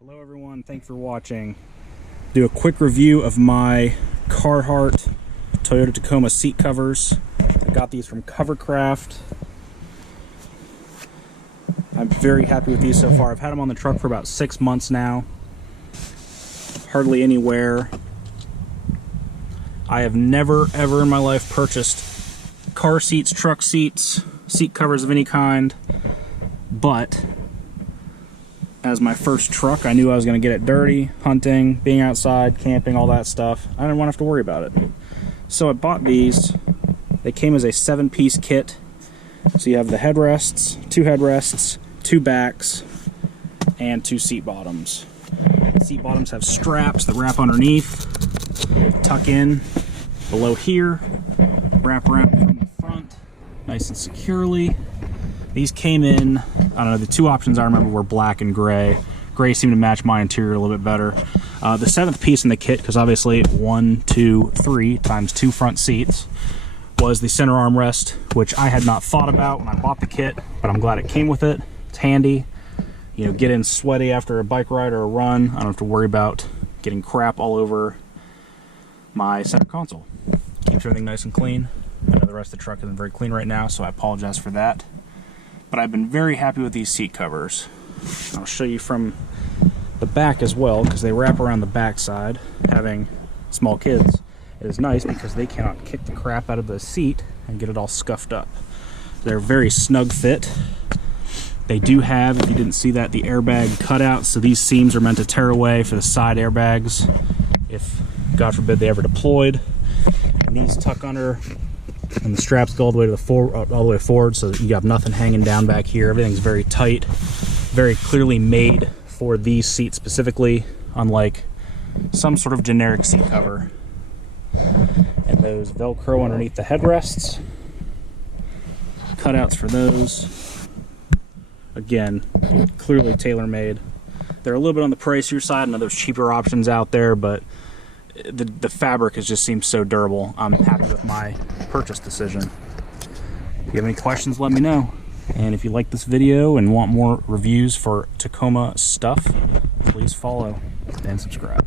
Hello everyone, thanks for watching. Do a quick review of my Carhartt Toyota Tacoma seat covers. I got these from Covercraft. I'm very happy with these so far. I've had them on the truck for about 6 months now. Hardly any wear. I have never ever in my life purchased car seats, truck seats, seat covers of any kind, but as my first truck, I knew I was going to get it dirty, hunting, being outside, camping, all that stuff. I didn't want to have to worry about it. So I bought these. They came as a 7-piece kit. So you have the headrests, 2 backs, and 2 seat bottoms. The seat bottoms have straps that wrap underneath, tuck in below here, wrap around from the front, nice and securely. These came in, I don't know, the 2 options I remember were black and gray. Gray seemed to match my interior a little bit better. The 7th piece in the kit, because obviously 1, 2, 3 times 2 front seats, was the center armrest, which I had not thought about when I bought the kit, but I'm glad it came with it. It's handy. You know, get in sweaty after a bike ride or a run. I don't have to worry about getting crap all over my center console. Keeps everything nice and clean. I know the rest of the truck isn't very clean right now, so I apologize for that. But I've been very happy with these seat covers. I'll show you from the back as well, because they wrap around the back side. Having small kids, it is nice because they cannot kick the crap out of the seat and get it all scuffed up. They're very snug fit. They do have, if you didn't see that, the airbag cutouts, so these seams are meant to tear away for the side airbags if, God forbid, they ever deployed. And these tuck under, and the straps go all the way to the forward, so that you have nothing hanging down back here. Everything's very tight, very clearly made for these seats specifically, unlike some sort of generic seat cover. And those Velcro underneath the headrests, cutouts for those. Again, clearly tailor-made. They're a little bit on the pricier side. I know there's cheaper options out there, but the fabric just seems so durable. I'm happy with my purchase decision. If you have any questions, let me know. And if you like this video and want more reviews for Tacoma stuff, please follow and subscribe.